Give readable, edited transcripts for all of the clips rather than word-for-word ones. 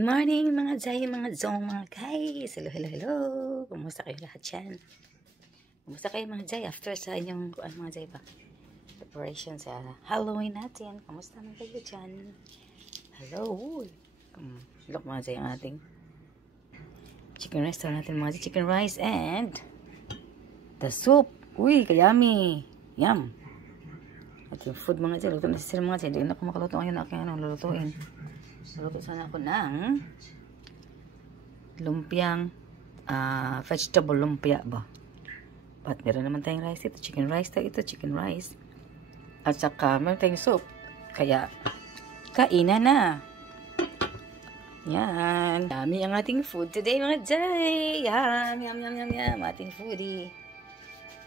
Good morning mga Zay, mga Zong, mga guys. Hello, hello, hello. Kumusta kayo lahat yan? Kumusta kayo mga Zay after sa inyong mga Zay ba? Preparation sa Halloween natin. Kumusta naman kayo dyan? Hello. Look mga Zay ang ating chicken rice natin mga Zay. Chicken rice and the soup. Uy, kayami. Yum. Ating food mga Zay. Luto na sila mga Zay. Hindi na ako makaluto ngayon. Aking lulutuin. Luto sana ako ng lumpiang vegetable lumpia ba. But meron naman tayong rice ito. Chicken rice tayo ito. Chicken rice. At saka meron tayong soup. Kaya kainan na. Yan. Yummy ang ating food today mga Jay. Yum, yum, yum, yum, yum. Ating foodie.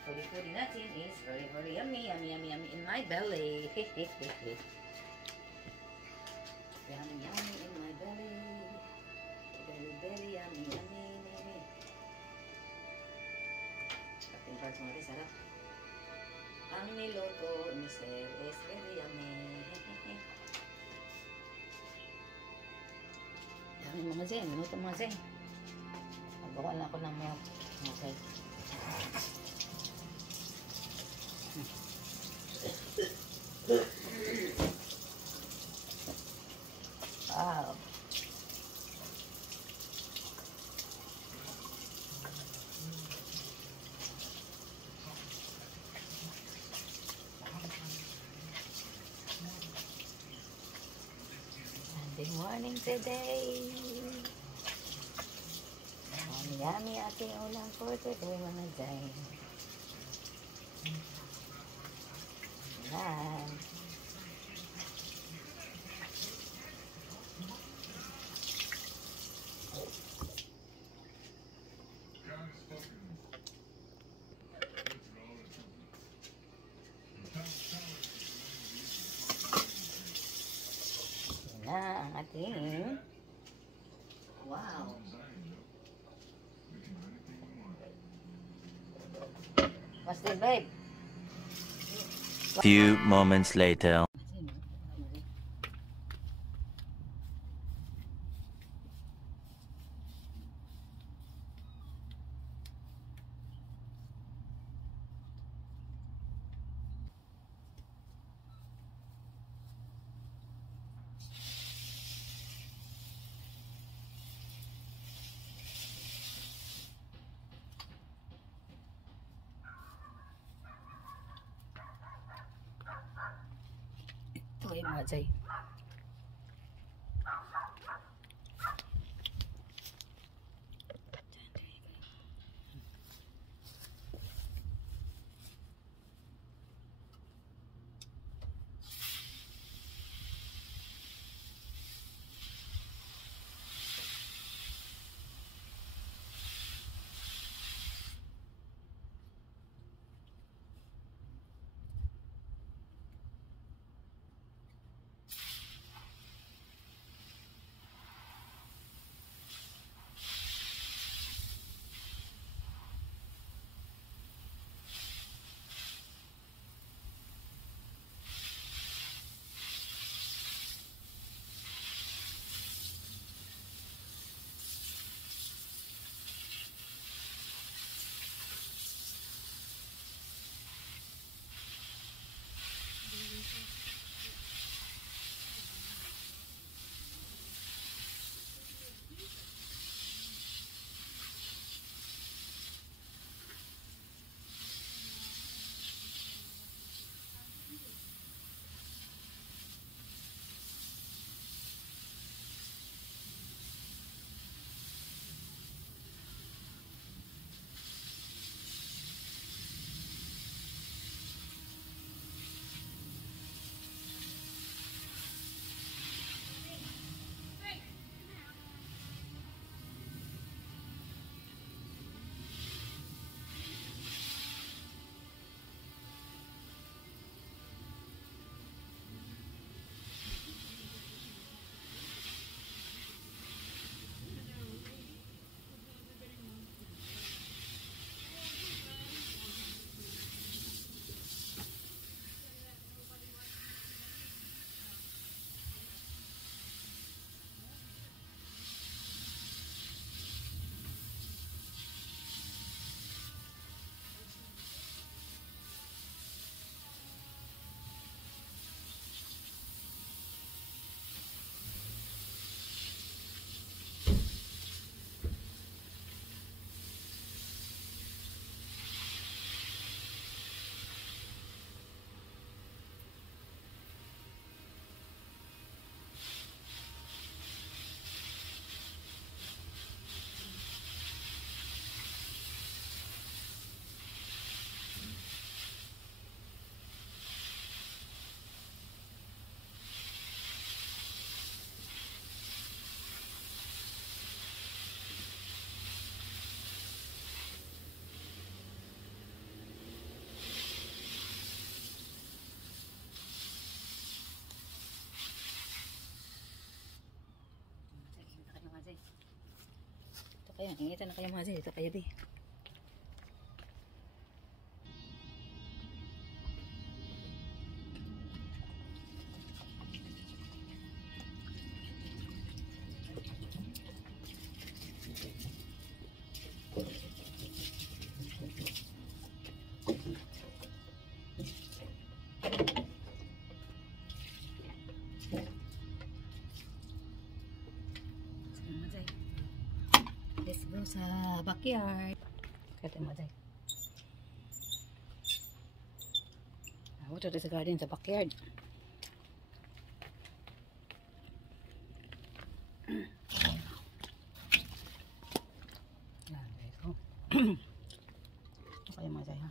Foodie natin is very, very yummy. Yummy, yummy, yummy in my belly. Yummy, yummy in my belly. Belly, belly, yummy, yummy, yummy. Ating parts mga rin, sarap. Ang niluto ni Sir is very yummy. Yummy mga Zay, minuto mga Zay. Magawa lang ako ng milk. Okay. Wow. Sunday morning today. Yummy ating ulam for today mga Zay. Yan. Na ang ating wow. What's this, babe? Few moments later. Ito yung mga Zay. Ayan, ingita na kayo mga Jay. Dito kayo, be. Let's go sa backyard. Kaya mo Jay. Ito sa garden sa backyard. Yan, let's go. Ito kayo mga Jay, ha.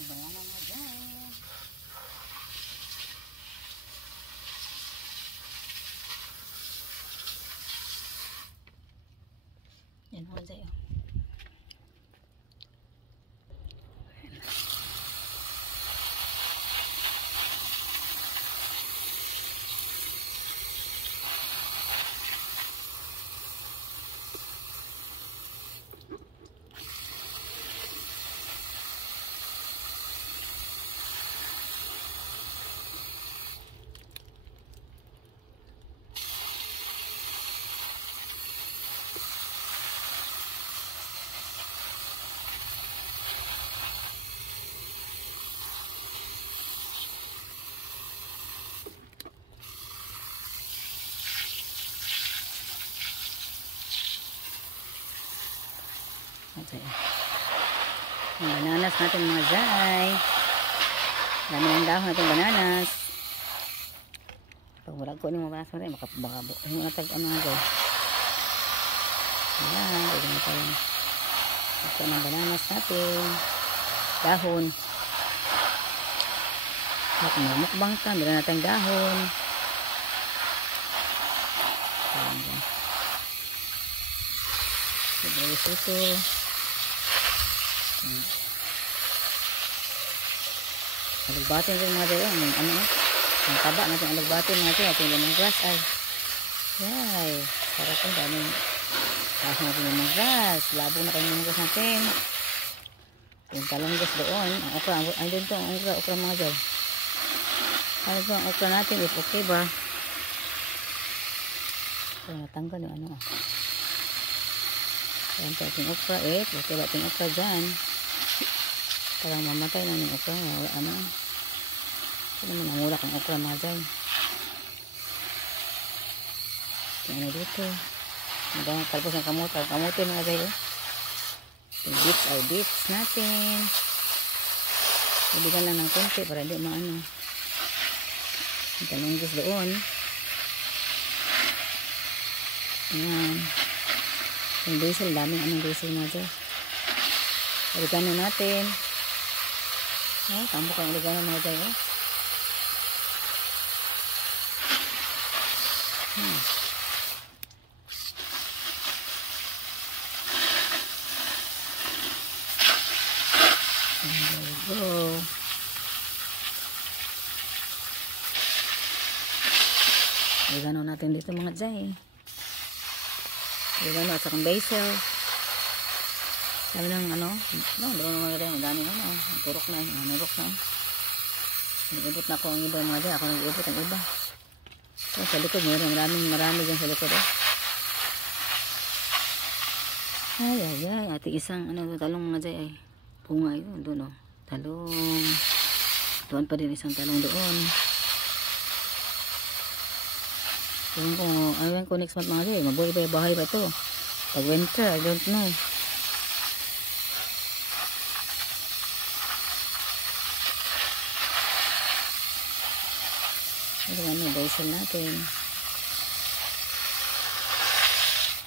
Banana mga dyan. Yan mga dyan. Okay. Yung bananas natin mga Jay. Dami ng dahon natin bananas. Pag wala ko ng mga bananas natin, makapabakabo. Yung natag ano nga Jay. Ayan, pwede na tayo. Ito ng bananas natin. Dahon. At mamukbang ka, meron natin dahon. Ayan. Ito. Alagbatin rin mga Jay. Ang taba natin alagbatin mga Jay. Ating lemongrass ay. Yay. Sarap ang daming. Tapos natin lemongrass. Labo na kayo lemongrass natin. Yung talonggas doon. Ang okra. Andun to ang okra mga Jay. Ano ba ang okra natin? If okay ba? So natanggal yung ano. Ayan po ating okra. Okay ba ating okra dyan? Parang mamatay lang yung okra. Wala ano. Ito naman ang ulak ng okra mga dyan. Ito ano dito. Talpos ng kamote. Kamote mga dyan. Yung beets ay beets natin. Ibigan lang ng konti para hindi maano. Ang talunggis doon. Ayan. Yung basil, daming anong basil mga dyan. Oregano natin. Tambok ang oregano mga dyan. There we go. Oregano natin dito mga dyan. Oregano at sakang basil. Sabi ng ano, doon mga dyan, ang dami ano, turok na, nanurok na. Nag-ibot na ako ang iba mga dyan, ako nag-ibot ang iba. So, sa likod, marami dyan sa likod. Ay, ating isang, talong mga dyan ay, bunga yun, doon talong. Doon pa din isang talong doon. Ewan ko next month mga Jay. Mabuhay ba yung bahay ba ito? Pag winter, I don't know. Ito nga na, basil natin.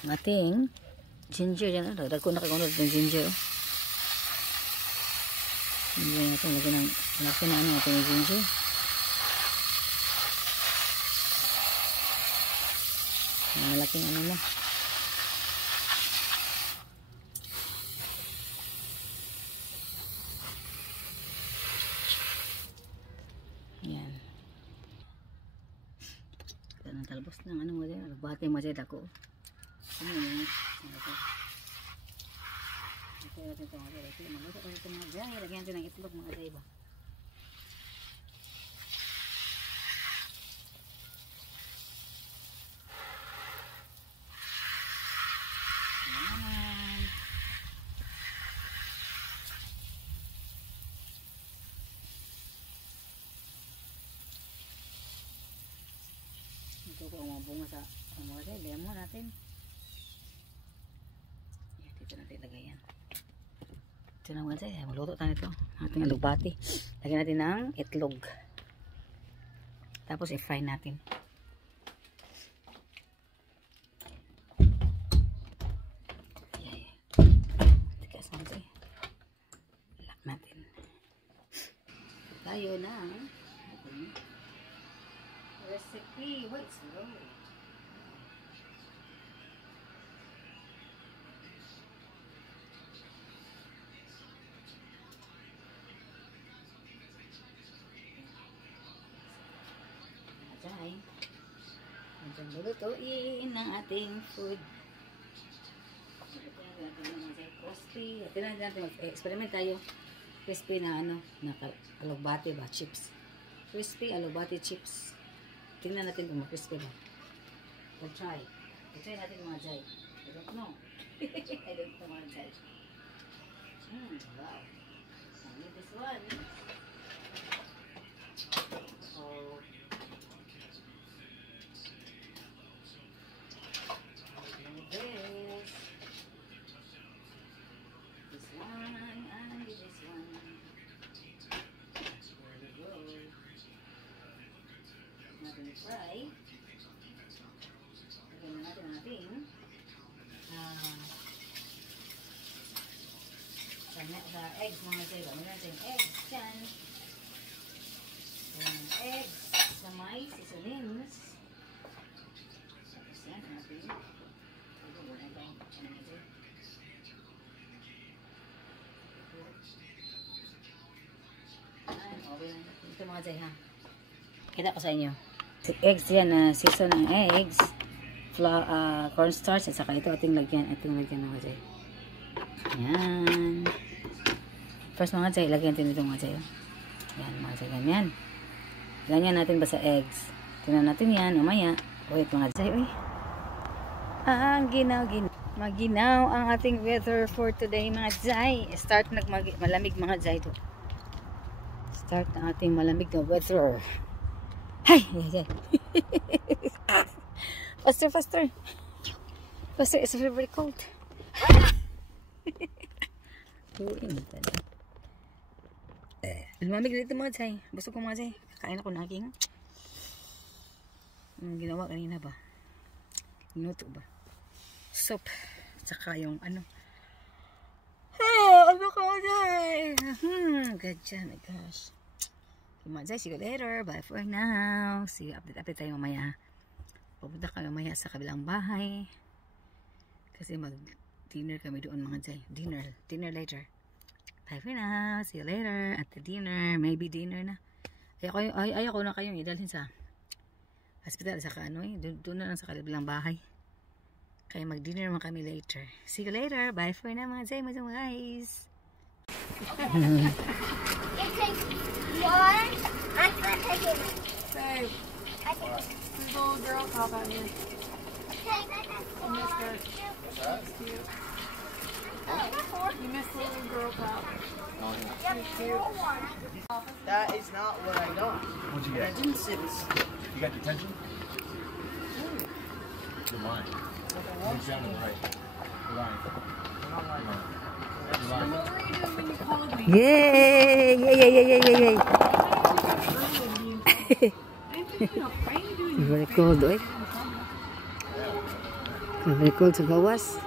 Ating ginger yan. Dagdag ko na kagunod ng ginger. Hindi natin lagyan na ano ating ginger. Malaking ano na. Yan. Ito nang talbos ng ano mo dyan. Bati mo dyan ako. Ano yun? Ito natin ito mga dyan. Maluto ko ito mga dyan. Lagyan natin ng itlog mga dyan ba? Ito ko ang mga bunga sa mga dyan. Lemon natin. Dito natin ilagay yan. Ito na mga dyan. Maluto tayo ito. Ating alugbati. Lagyan natin ng itlog. Tapos i-fry natin. Tigas mga dyan. Lock natin. Tayo na. Recipe. Wait, slow. Ajay. Nandiyan lulutuin ang ating food. Crispy. Ito na natin. Experiment tayo. Crispy na ano. Alugbati ba? Chips. Crispy alugbati chips. Tingnan natin kung crispy ba. We'll try. We'll try natin mga jay. I don't know. I don't know mga jay. Wow. I need this one. Oh. This one and this one. There we go. Natin i-fry. Lagyan natin natin sa eggs mga sila. Lagyan natin eggs dyan. Eggs sa mais, isolins. Tapos yan natin. Ito mga jay ha. Kita ko sa inyo. Eggs yan, season ng eggs, cornstarch, at saka ito ating lagyan. Ating lagyan mga jay. Yan. First mga jay, lagyan natin ito mga jay. Yan mga jay, ganyan. Ganyan natin ba sa eggs. Tingnan natin yan, umaya. Wait mga jay, uy. Ang maginaw ang ating weather for today mga jay. Start malamig mga jay to. Start ang ating malamig na weather. Hi! Faster, faster. Faster, it's very cold. Lumamig dito mga jay. Busog ko mga jay. Kakain ako ng aking ginawa kanina ba? Minuto ba? Soup. Tsaka yung ano. Ano ka jay? Good job, my gosh. Mga jay, see you later. Bye for now. See you, update tayo mamaya. Pupunta kami mamaya sa kabilang bahay. Kasi mag-dinner kami doon mga jay. Dinner later. Bye for now. See you later. At the dinner. Maybe dinner na. Ayoko na kayong idalhin sa hospital. Saka ano eh. Doon na lang sa kabilang bahay. Kaya mag-dinner naman kami later. See you later. Bye for now mga jay. Mga guys. It takes one. I'm gonna take it. Babe, there's a little girl pop out here. You missed her. She's cute. You missed the little girl pop. She's cute. That is not what I got. What'd you I get? didn't see this. You got detention? the line. Move down to the right. The line. The line. What were you doing when you called me? Yay! Yay, yay, yay, yay, yay, yay. Why are you doing Very cold, eh? Very cold sa gawas.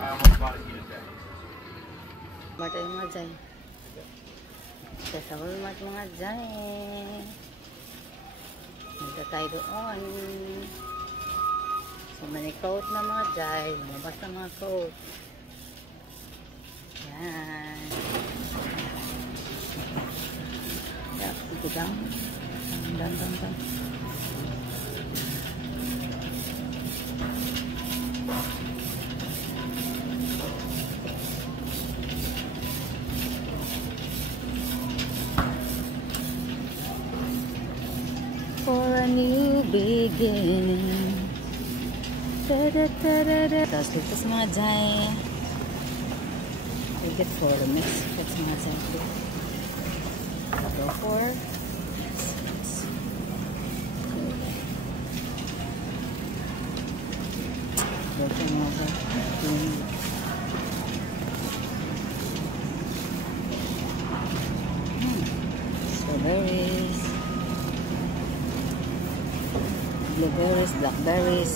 I almost bought it today. Mata yung mga dyan. Sa Walmart mga dyan. Nagda tayo doon. So, may coat na mga dyan. Mabas na mga coat. Yan. Yeah, ito down. Down. For a new beginning. Tapos dito sa mga dyan. We get for the mix. That's mga dyan. Go for strawberries, blueberries, blackberries,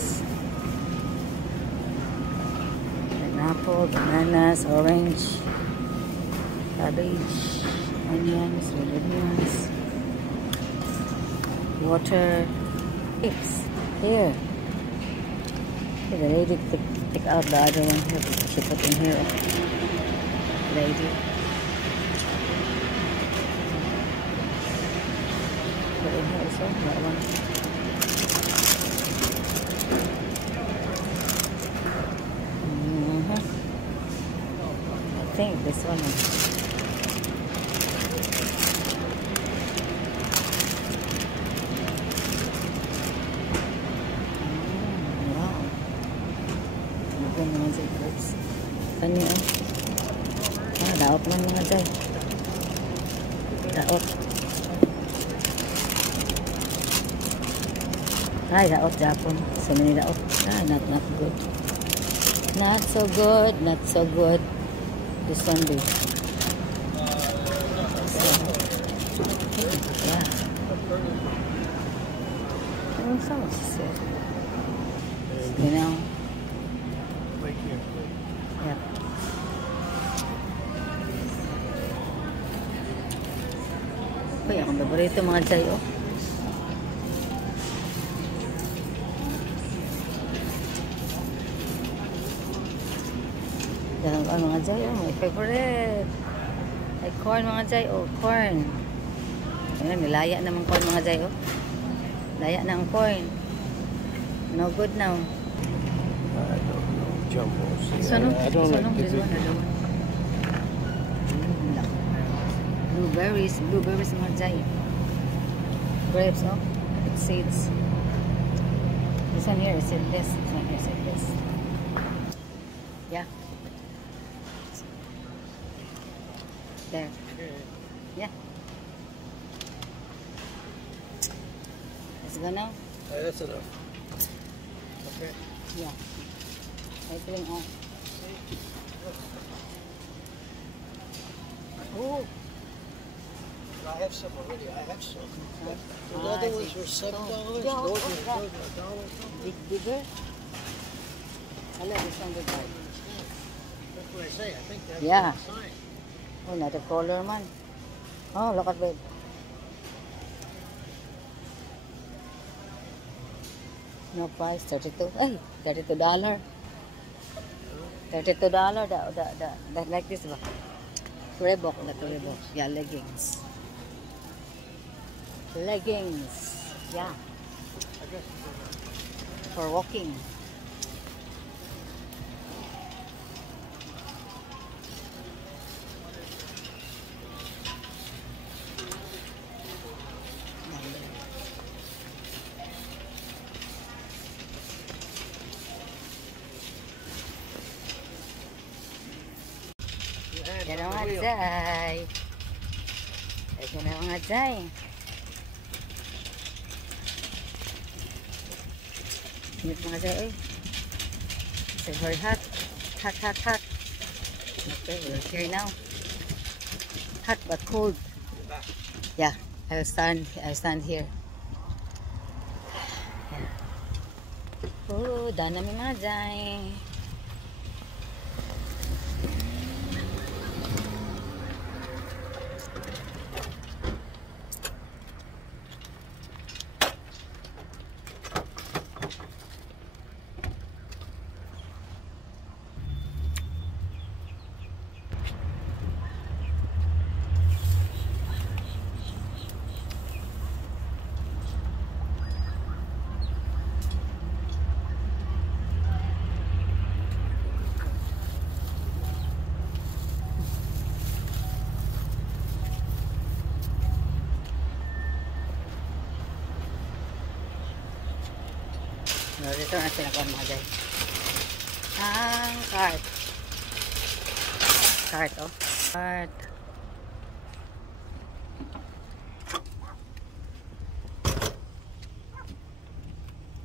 pineapple, bananas, orange, cabbage, onions, red onions, water, grapes. Here. Okay, the lady pick out the other one here. She put in here. Lady. Put in here also. That one. I think this one is. Kanya daot man mga dyan. Daot. Ay, daot Japon. So many daot. Not good. Not so good. Not so good. This one do. So, yeah. Ano sa masisir? You know? Yep. Uy, akong paborito mga jay, oh. Yan ang mga jay, oh. My favorite. Ay, corn mga jay, oh. Corn. Ayan, nilaya naman corn mga jay, oh. Laya na ang corn. No good now. I don't know. Jumbo. So, no? I don't like This one, other one. Blueberries mga jay. Grapes, no? It seeds. This one here is seedless. This one here is seedless. Yeah. There. Yeah. Let's go now. That's enough. Okay. Yeah. I bring on. Oh. I have some already. I have some. The Ah, other I ones see. were $7. Oh, Those yeah, were $1. Bigger? Hello, this one big one. That's what I say. I think that's Yeah. the sign. Oh, not a color man. Oh, look at that. No price, 32. Hey, $32. $32. That like this ba? Reebok, not Reebok. Yeah, leggings. Leggings. Yeah. I guess For walking. Yan ang mga Jai. Yan ang mga Jai. Init mga Jai, oy. It's very hot. Hot, hot, hot. Okay, we're here now. Hot but cold. Yeah, I'll stand here. Yeah. Oh, dami mga Jai. Dito na sinakuha mga Jai. Ang cart. Cart, oh. Cart.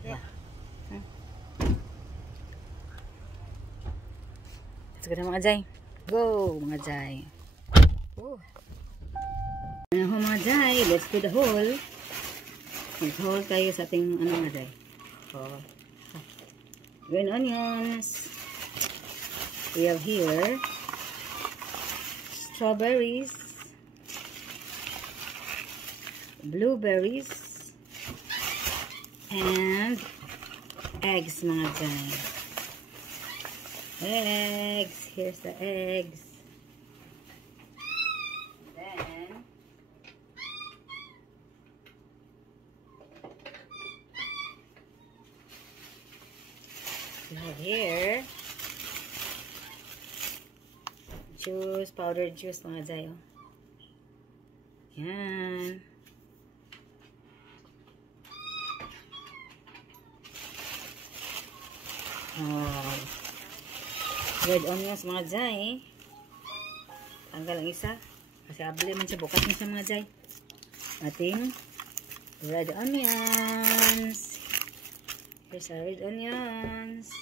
Yeah. Let's go na mga Jai. Go mga Jai. Oh. Ano mga Jai? Let's do the hole. Mag-hole tayo sa ating ano mga Jai. Oh. Green onions. We have here strawberries, blueberries, and eggs mga Jai. Eggs. Here's the eggs. Then we have here juice, powdered juice mga Jai. Oh. Yan. Oh. Red onions mga Jai. Tanggal ang isa. Kasi abli man siya. Bukas na siya mga Jai. Ating red onions. Here's our red onions.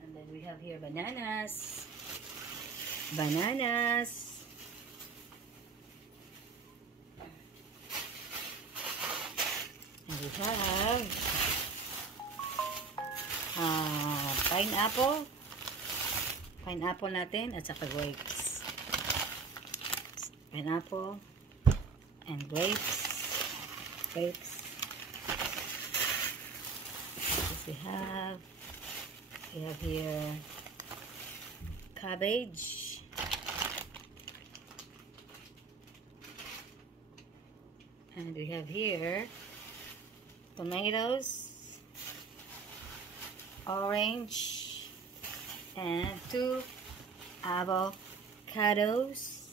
And then we have here bananas. Bananas. And we have pineapple. Pineapple natin at saka grapes. Pineapple and grapes. Grapes. We have here cabbage, and we have here tomatoes, orange, and 2 avocados,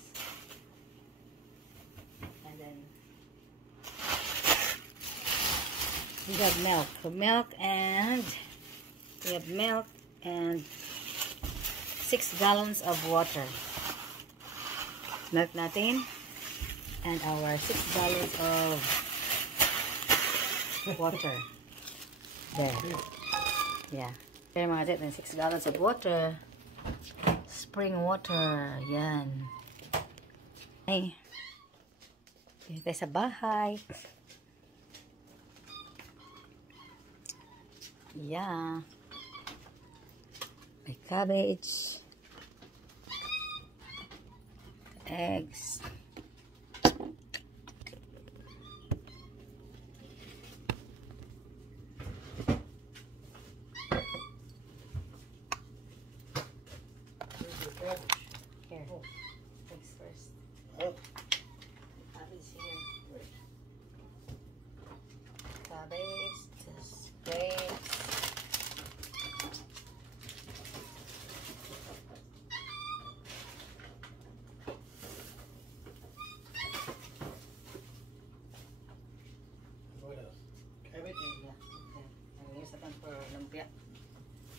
and then we have milk and 6 gallons of water. Milk natin and our 6 gallons of water. There. Yeah. There mga Jai, 6 gallons of water. Spring water. Yan. Ay. Dito tayo sa bahay. Yeah. May cabbage. Eggs. Here. Eggs first. Cabbage here. Cabbage. Just grapes.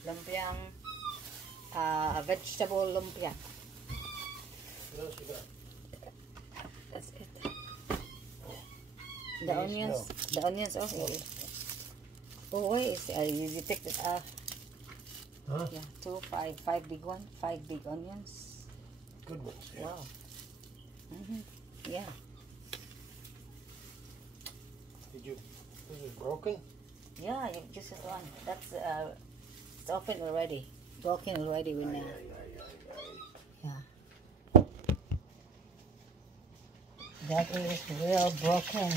Lumpiang vegetable lumpia. What else you got? That's it. The onions. No. The onions also. Oh wait, you picked it up. Huh? Yeah, 5 big one, 5 big onions. Good ones. Yeah. Wow. Yeah. Did you? This is broken. Yeah, you just one. That's it's open already. Broken already with now. Yeah. That is real broken.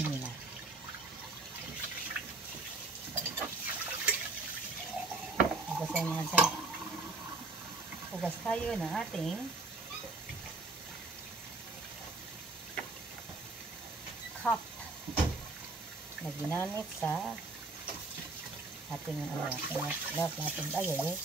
Hugas tayo mga dyan. Hugas tayo ng ating cup na ginamit sa ating love natin tayo eh.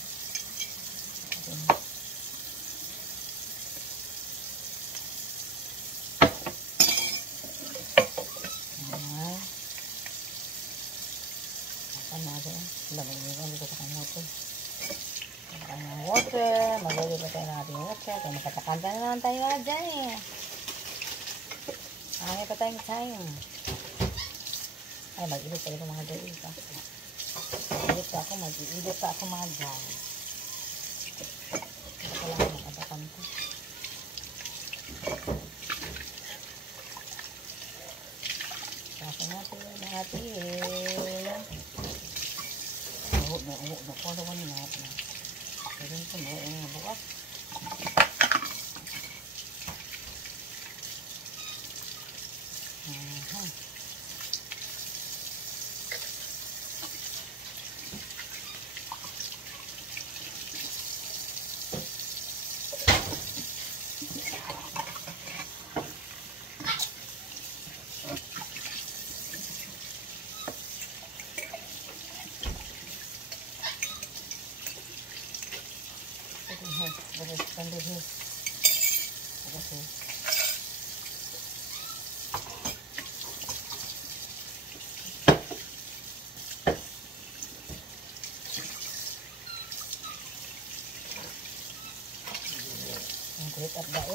Water, magulit pa tayo ng ating water. Kaya nakatakanta na naman tayo nga dyan eh. Marami pa tayong time. Ay, mag-edit tayo mga dyan. Mag-edit pa ako mga dyan. Ito lang nakatakanta. Kasi natin ang ating nakuha ko na natin. Pero ito mo, yung bukas.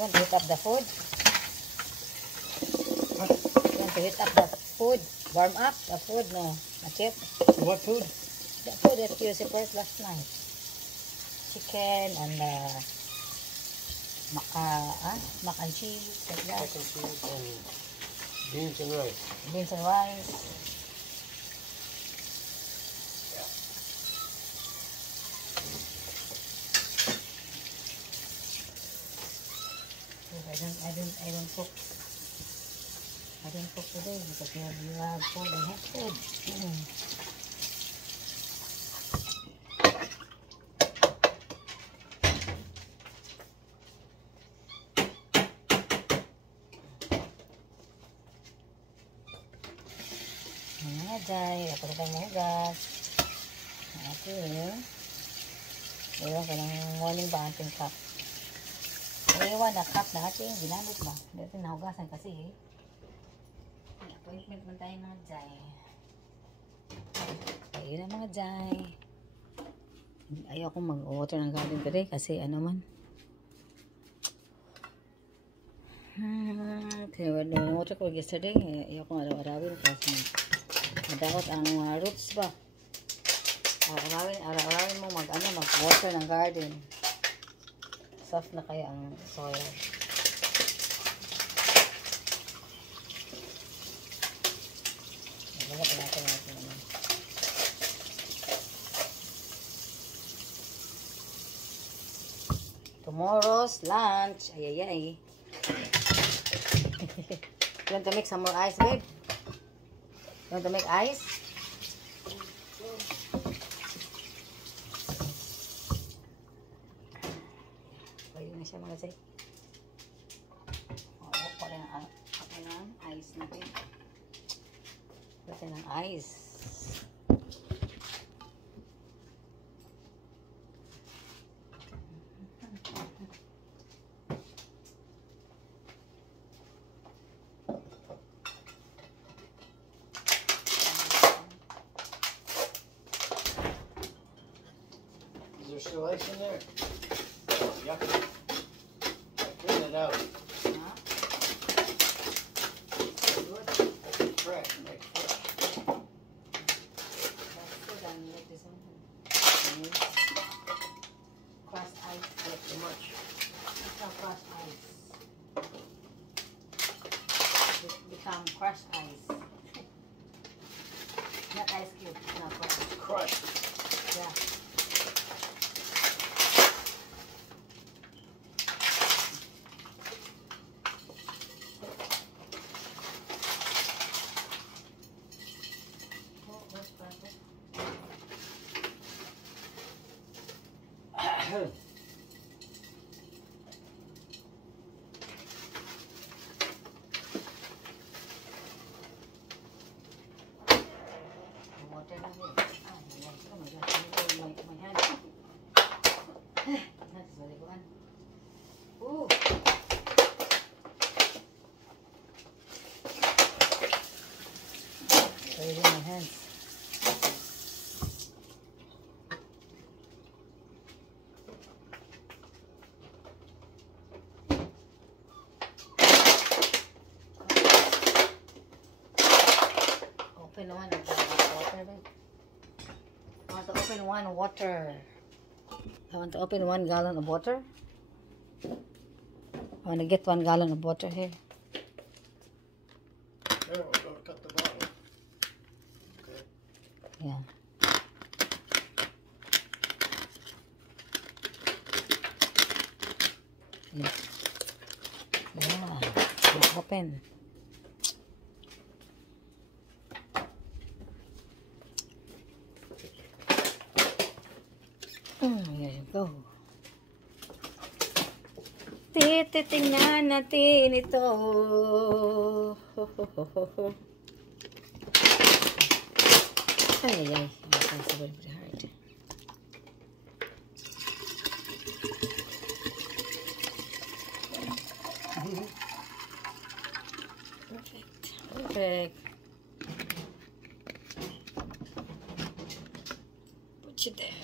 Heat up the food. You want to heat up the food. Warm up the food, no? Nakit? What food? The food that you prepared last night. Chicken and mac and cheese, like that. Mac and cheese and beans and rice. Beans and rice. I don't cook. I don't cook today because you have food and have food. Mga jay, dapat tayo mahugas. Meron ka ng morning ba ating cup. Ewan na cup na ating ginamit ba? Dito nahugasan kasi eh. May appointment man tayo mga jay. Ayun na mga jay. Ayaw kong mag-water ng garden today kasi ano man. Kaya water ko yesterday. Ayaw kong araw-arawin kasi madakot ang roots ba. Araw-arawin mo mag-water ng garden. Soft na kaya ang soil. Lahat natin naman. Tomorrow's lunch. Ay. You want to make some more ice, babe? You want to make ice? Siya mga say. Pala ng ice natin. Pala ng ice. Is there still ice in there? out. Huh? Good. Fresh, make fresh. That's good. I like this one. Crushed ice. Not too much. It's not crushed ice. It become crushed ice. Not ice cube. Not crushed. Crushed. Yeah. Oh, what's purple? Water na rin. Ah, oh my gosh. My hand. That's very good. Ooh. Raising my hands. Open one of the water. I want to open one water. I want to open 1 gallon of water. I want to get 1 gallon of water here. There, we'll go cut the bottle. Okay. Yeah. Yeah. Yeah. Open. There you go. Titingnan natin ito. Ay, ay, ay. It's very, very hard. Perfect. Perfect. Put you there.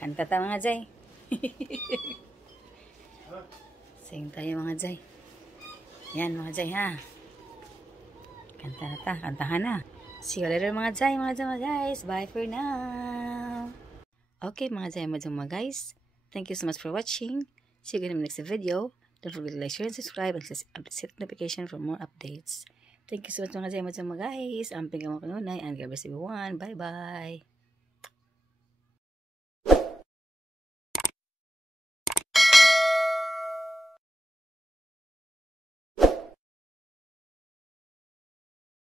Kanta tayo mga Jay. Sing tayo mga Jay. Yan mga Jay ha. Kanta na ta. Kantahan na. See you later mga Jay, mga guys. Bye for now. Okay mga Jay, mga guys. Thank you so much for watching. See you again in the next video. Don't forget to like, share, and subscribe. And set notification for more updates. Thank you so much mga Jay, mga guys. Ang pinagawa ko nun ay God bless everyone. Bye bye.